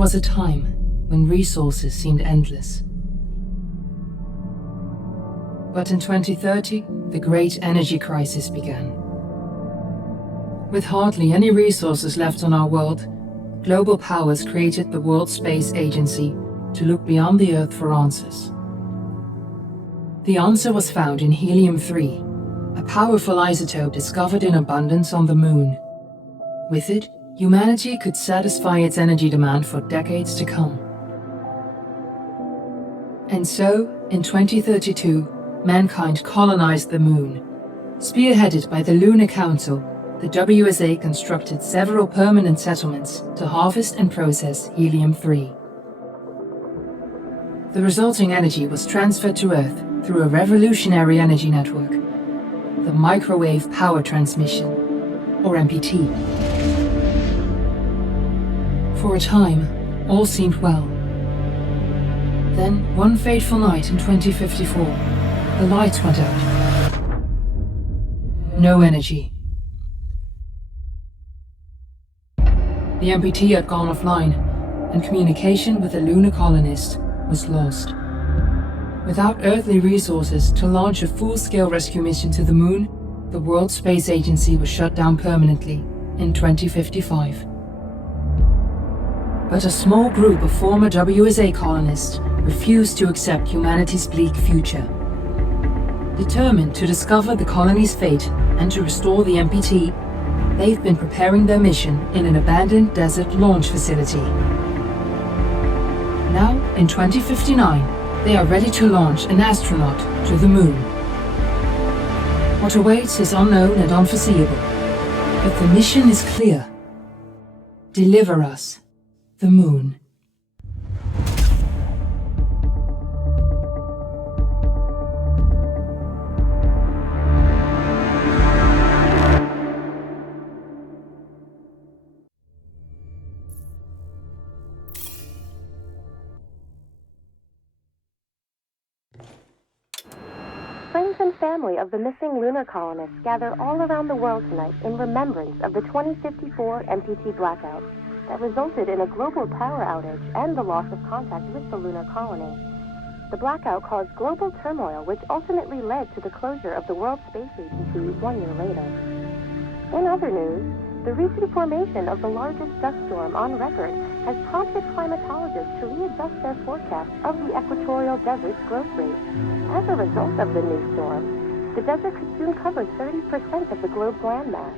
was a time when resources seemed endless. But in 2030, the great energy crisis began. With hardly any resources left on our world, global powers created the World Space Agency to look beyond the Earth for answers. The answer was found in helium-3, a powerful isotope discovered in abundance on the Moon. With it, humanity could satisfy its energy demand for decades to come. And so, in 2032, mankind colonized the Moon. Spearheaded by the Lunar Council, the WSA constructed several permanent settlements to harvest and process helium-3. The resulting energy was transferred to Earth through a revolutionary energy network, the Microwave Power Transmission, or MPT. For a time, all seemed well. Then, one fateful night in 2054, the lights went out. No energy. The MPT had gone offline, and communication with the lunar colonist was lost. Without earthly resources to launch a full-scale rescue mission to the Moon, the World Space Agency was shut down permanently in 2055. But a small group of former WSA colonists refused to accept humanity's bleak future. Determined to discover the colony's fate and to restore the MPT, they've been preparing their mission in an abandoned desert launch facility. Now, in 2059, they are ready to launch an astronaut to the Moon. What awaits is unknown and unforeseeable, but the mission is clear. Deliver us the Moon. Friends and family of the missing lunar colonists gather all around the world tonight in remembrance of the 2054 MPT blackout that resulted in a global power outage and the loss of contact with the lunar colony. The blackout caused global turmoil, which ultimately led to the closure of the World Space Agency 1 year later. In other news, the recent formation of the largest dust storm on record has prompted climatologists to readjust their forecast of the equatorial desert's growth rate. As a result of the new storm, the desert could soon cover 30% of the globe's landmass.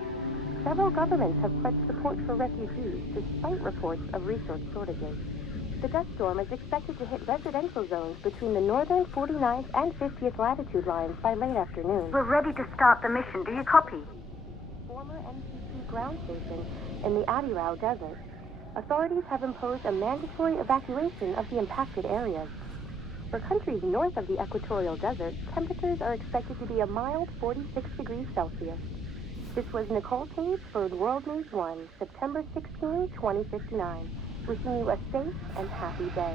Several governments have pledged support for refugees despite reports of resource shortages. The dust storm is expected to hit residential zones between the northern 49th and 50th latitude lines by late afternoon. We're ready to start the mission. Do you copy? Former MPT ground station in the Adirau Desert. Authorities have imposed a mandatory evacuation of the impacted areas. For countries north of the equatorial desert, temperatures are expected to be a mild 46 degrees Celsius. This was Nicole Cage for World News 1, September 16, 2059. Wishing you a safe and happy day.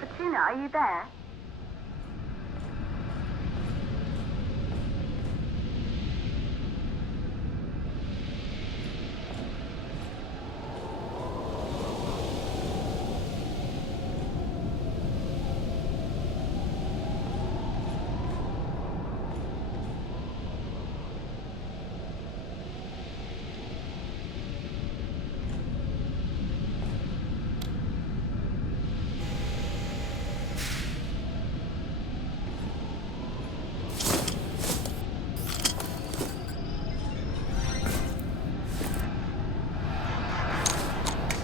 Fortuna, are you there?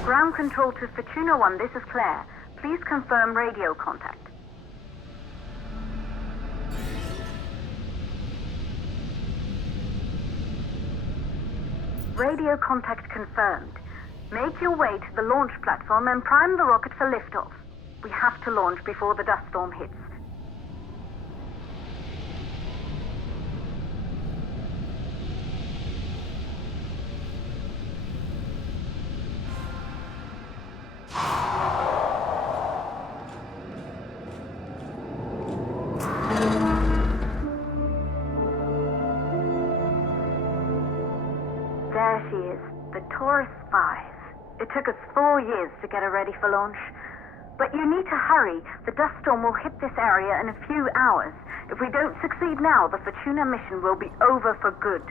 Ground control to Fortuna 1, this is Claire. Please confirm radio contact. Radio contact confirmed. Make your way to the launch platform and prime the rocket for liftoff. We have to launch before the dust storm hits. There she is, the Taurus 5. It took us 4 years to get her ready for launch. But you need to hurry. The dust storm will hit this area in a few hours. If we don't succeed now, the Fortuna mission will be over for good.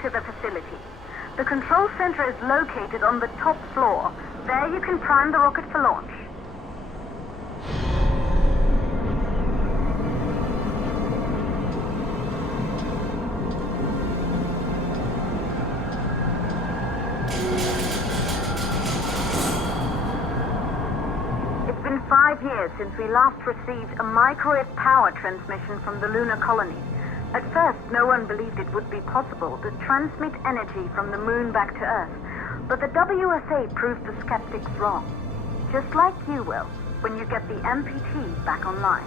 To the facility. The control center is located on the top floor. There you can prime the rocket for launch. It's been 5 years since we last received a microwave power transmission from the lunar colony. At first, no one believed it would be possible to transmit energy from the moon back to Earth, but the WSA proved the skeptics wrong. Just like you will, when you get the MPT back online.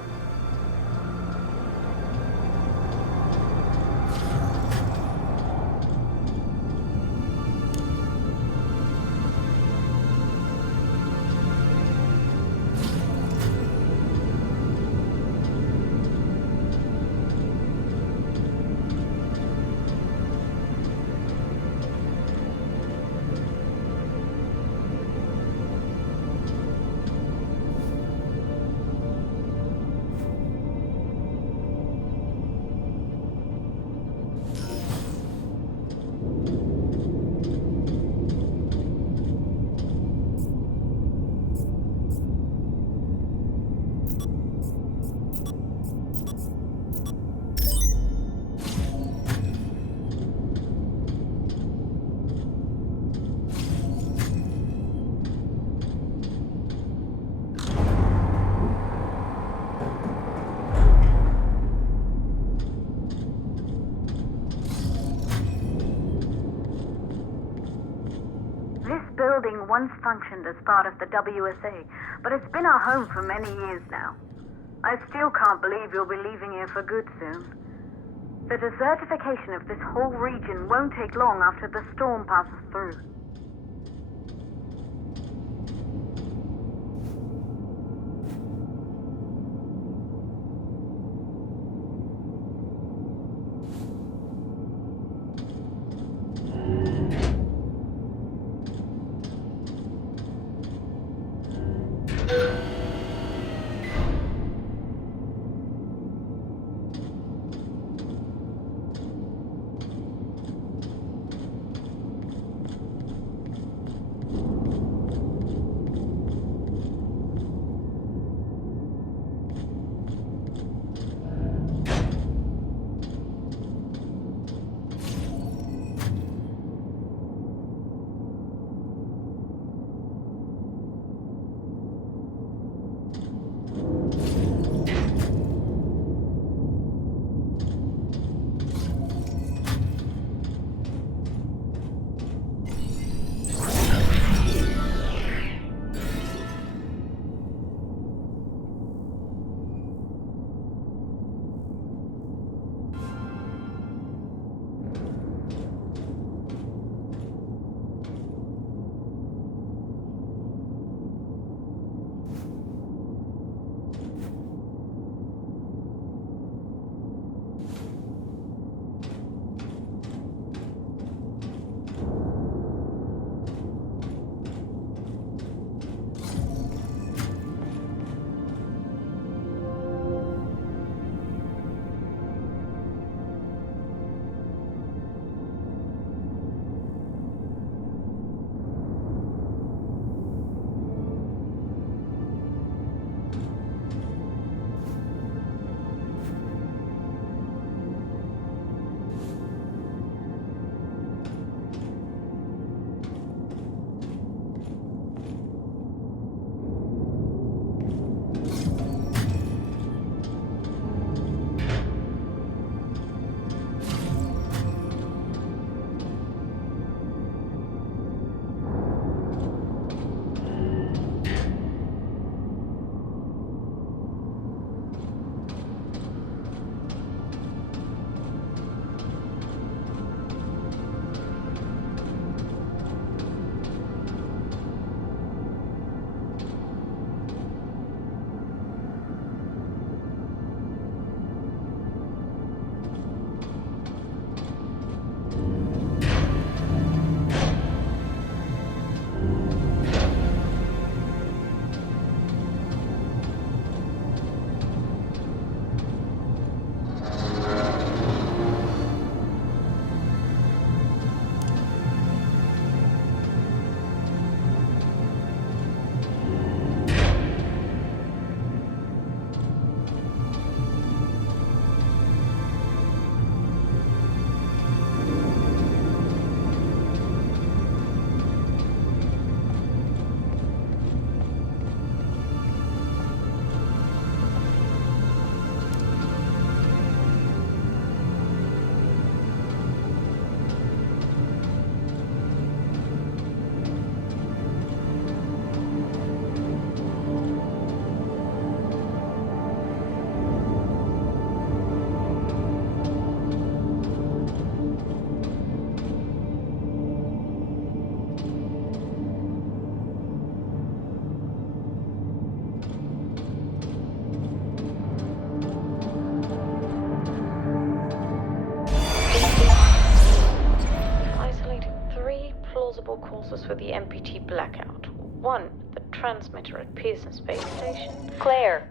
building once functioned as part of the WSA, but it's been our home for many years now. I still can't believe you'll be leaving here for good soon. The desertification of this whole region won't take long after the storm passes through. causes for the MPT blackout. 1, the transmitter at Pearson Space Station. Claire,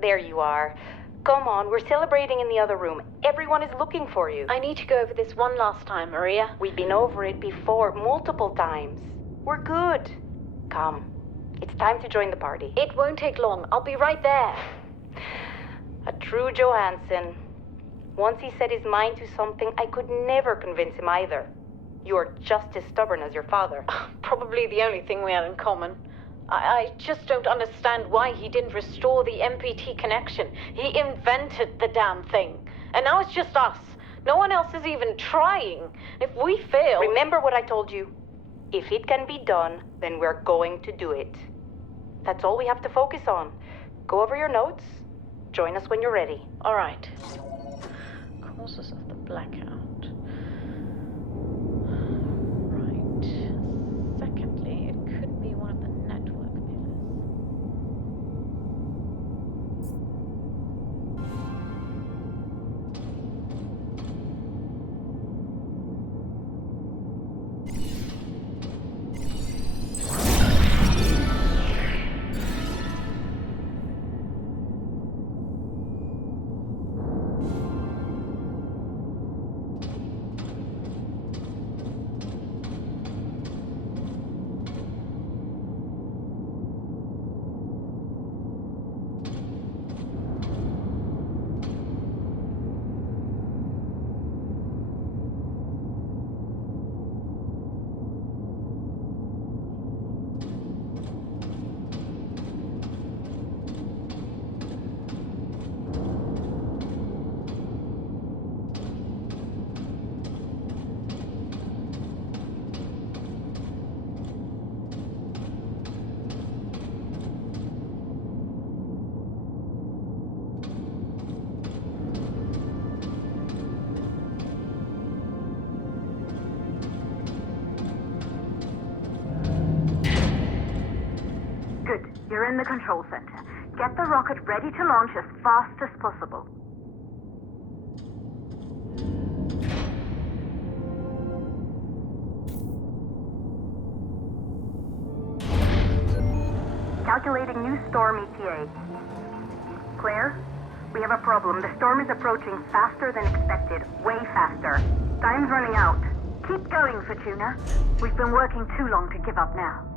there you are. Come on, we're celebrating in the other room. Everyone is looking for you. I need to go over this one last time, Maria. We've been over it before, multiple times. We're good. Come. It's time to join the party. It won't take long. I'll be right there. A true Johansson. Once he set his mind to something, I could never convince him either. You're just as stubborn as your father. Probably the only thing we had in common. I just don't understand why he didn't restore the MPT connection. He invented the damn thing. And now it's just us. No one else is even trying. If we fail... Remember what I told you. If it can be done, then we're going to do it. That's all we have to focus on. Go over your notes. Join us when you're ready. All right. Causes of the blackout. Right. Secondly, it could be one of the network pillars. Good. You're in the control center. Get the rocket ready to launch as fast as possible. Calculating new storm ETA. Claire? We have a problem. The storm is approaching faster than expected. Way faster. Time's running out. Keep going, Fortuna. We've been working too long to give up now.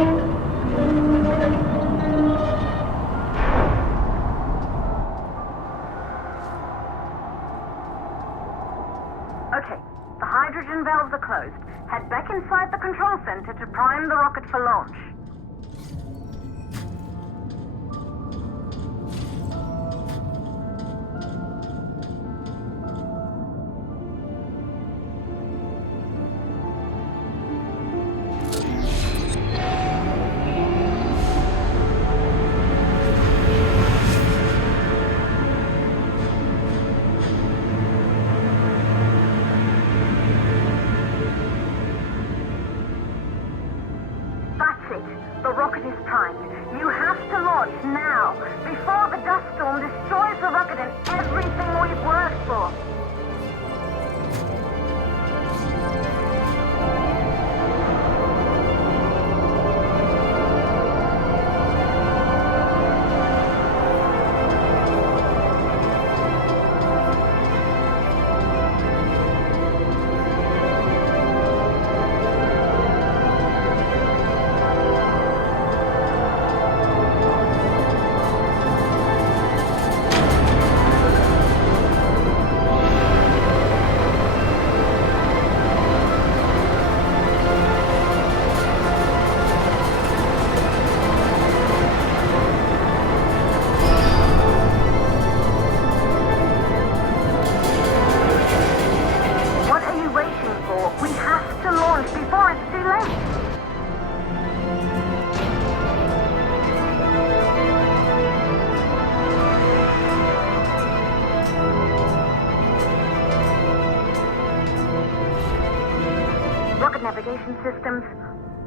Okay, the hydrogen valves are closed. Head back inside the control center to prime the rocket for launch. That's it. The rocket is primed. You have to launch now, before the dust storm destroys the rocket and everything we've worked for. What are you waiting for? We have to launch before it's too late. Rocket navigation systems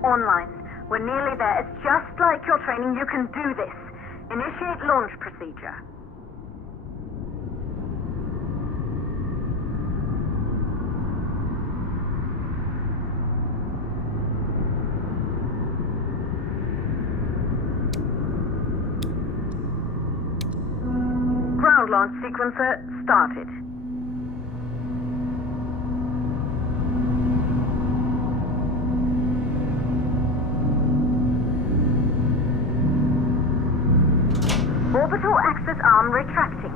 online. We're nearly there. It's just like your training. You can do this. Initiate launch procedure. Ground launch sequencer started. Orbital access arm retracting.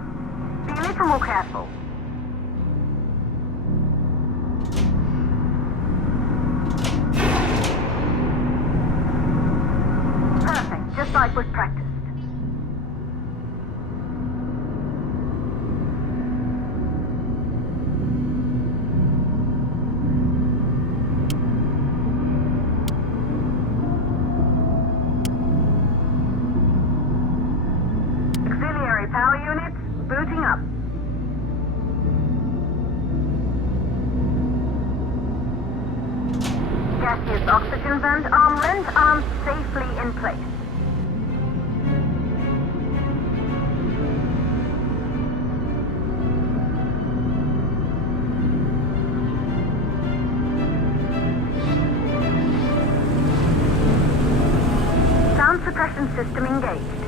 Be a little more careful. Perfect, just like we've practiced. Auxiliary power units booting up. Gaseous oxygen vent arm length arms safely in place. Sound suppression system engaged.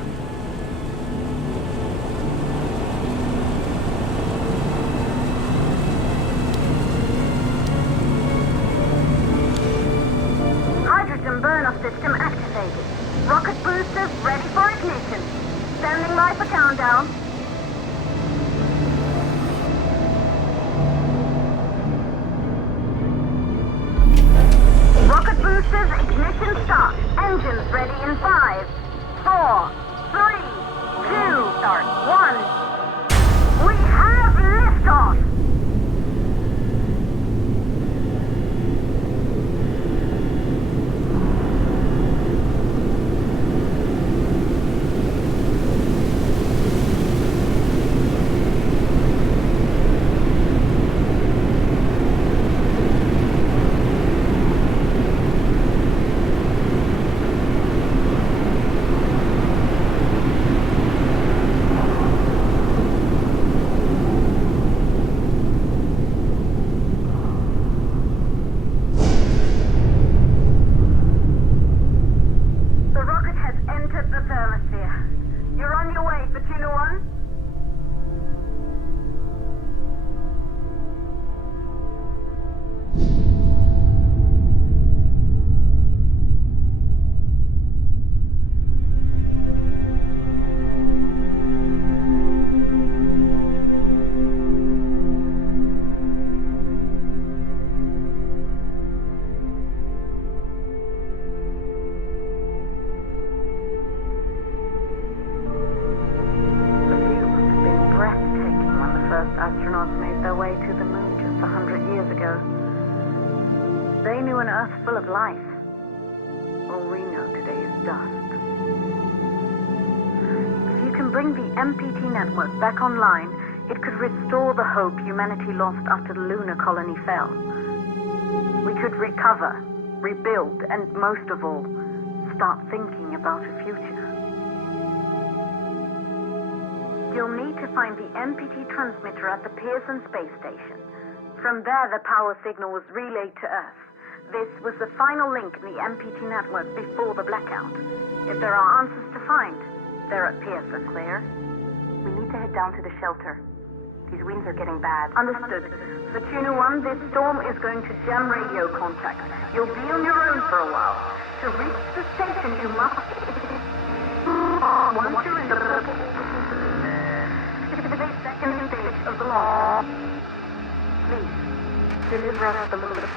Hydrogen burn-off system activated. Rocket boosters ready for ignition. Standing by for countdown. Rocket boosters ignition start. Engines ready in 5, 4, 3, 2, start 1. We have liftoff! life. All we know today is dust. If you can bring the MPT network back online, it could restore the hope humanity lost after the lunar colony fell. We could recover, rebuild, and most of all, start thinking about a future. You'll need to find the MPT transmitter at the Pearson space station. From there, the power signal was relayed to Earth. This was the final link in the MPT network before the blackout. If there are answers to find, they're at Pearson. Claire, we need to head down to the shelter. These winds are getting bad. Understood. Fortuna 1, this storm is going to jam radio contact. You'll be on your own for a while. To reach the station, you must... Once you're in the second stage of the launch, please, deliver us the load.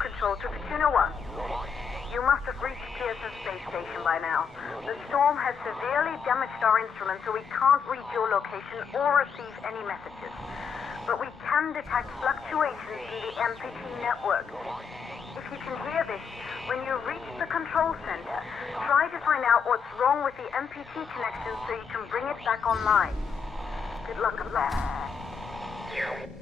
Control to Fortuna 1. You must have reached Pearson Space Station by now. The storm has severely damaged our instruments, so we can't reach your location or receive any messages. But we can detect fluctuations in the MPT network. If you can hear this, when you reach the control center, try to find out what's wrong with the MPT connection so you can bring it back online. Good luck with that.